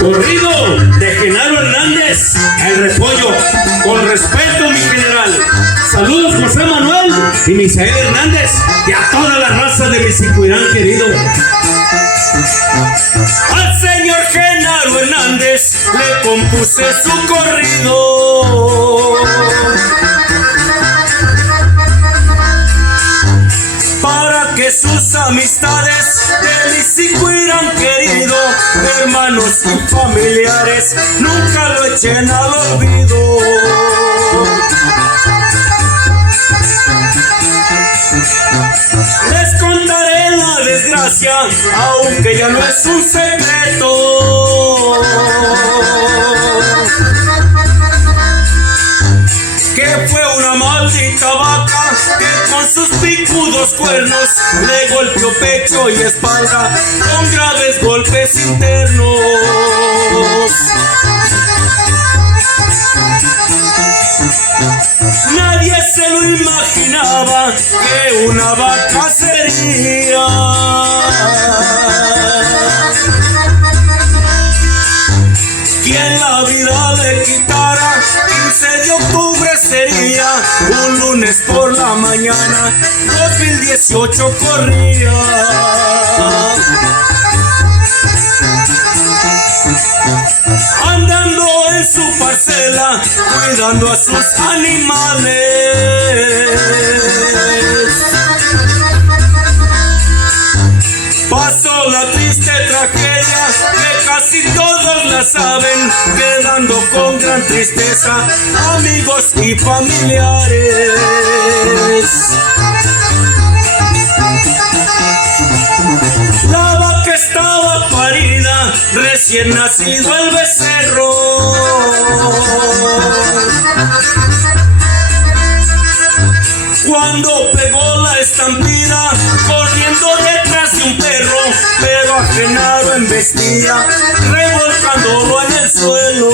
Corrido de Genaro Hernández, el repollo. Con respeto, mi general. Saludos, José Manuel y Misael Hernández, y a toda la raza de Misicuirán querido. Al señor Genaro Hernández le compuse su corrido para que sus amistades de Misicuirán querido, hermanos y familiares, nunca lo echen al olvido. Les contaré la desgracia, aunque ya no es un secreto, que fue una maldita vaca que con sus picudos cuernos le golpeó pecho y espalda con graves golpes internos. Nadie se lo imaginaba que una vaca sería. Quien la vida le quitara, 15 de octubre sería, un lunes por la mañana, 2018 corría. Andando en su parcela, cuidando a sus animales, pasó la triste tragedia que casi todos la saben, quedando con gran tristeza amigos y familiares. La vaca estaba parida, recién nacido el becerro. Cuando pegó la estampida, corriendo detrás de un perro, pero a Genaro embestía, revolcándolo en el suelo.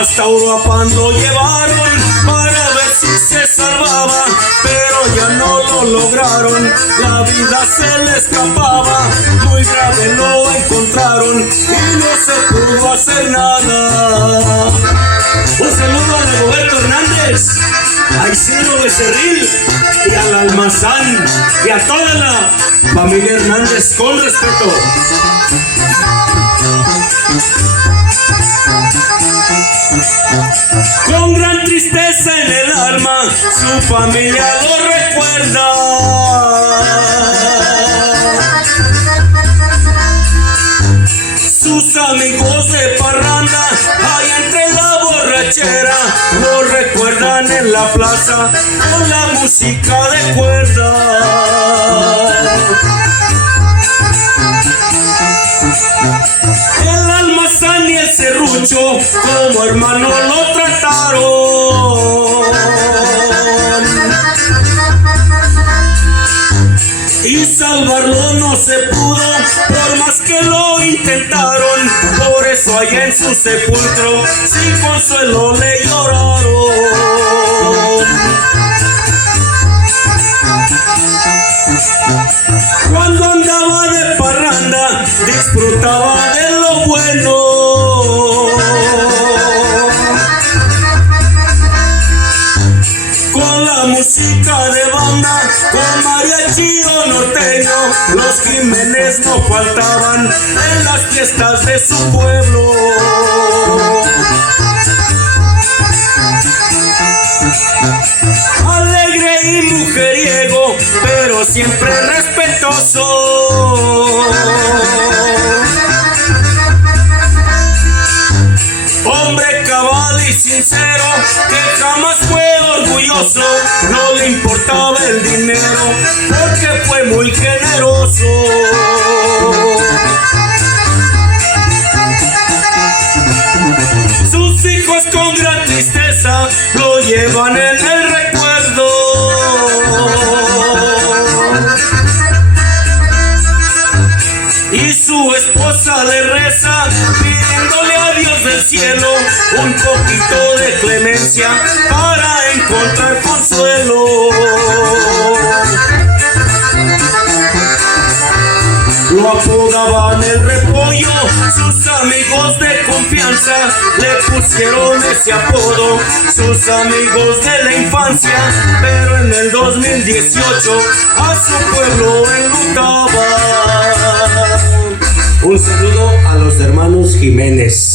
Hasta Uruapan lo llevaron para ver si se salvaba, pero ya no lo lograron, la vida se le escapaba, muy grave lo encontraron y no se pudo hacer nada. Un saludo a Roberto Hernández, a Isidro Becerril y al Almazán y a toda la familia Hernández, con respeto. Con gran tristeza en el alma, su familia lo recuerda. Sus amigos de parranda, ahí entre la borrachera, lo recuerdan en la plaza con la música de cuerda. El Almazán y el Serrucho como hermano lo trataron, y salvarlo no se pudo por más que lo intentaron. Por eso allá en su sepulcro sin consuelo le lloraron. Cuando andaba de parranda disfrutaba de lo bueno, con la música de banda, con mariachi o norteño, los Jiménez no faltaban en las fiestas de su pueblo. Alegre y mujeriego, pero siempre respetuoso. Hombre cabal y sincero, que jamás fue orgulloso, no le importaba el dinero, porque fue muy generoso. Sus hijos con gran tristeza lo llevan en el recuerdo. Y su esposa le reza, pidiéndole a Dios del cielo un poquito de clemencia para encontrar consuelo. lo apodaban el repollo, sus amigos de confianza le pusieron ese apodo, sus amigos de la infancia, pero en el 2018 a su pueblo enlutaba. Un saludo a los hermanos Jiménez.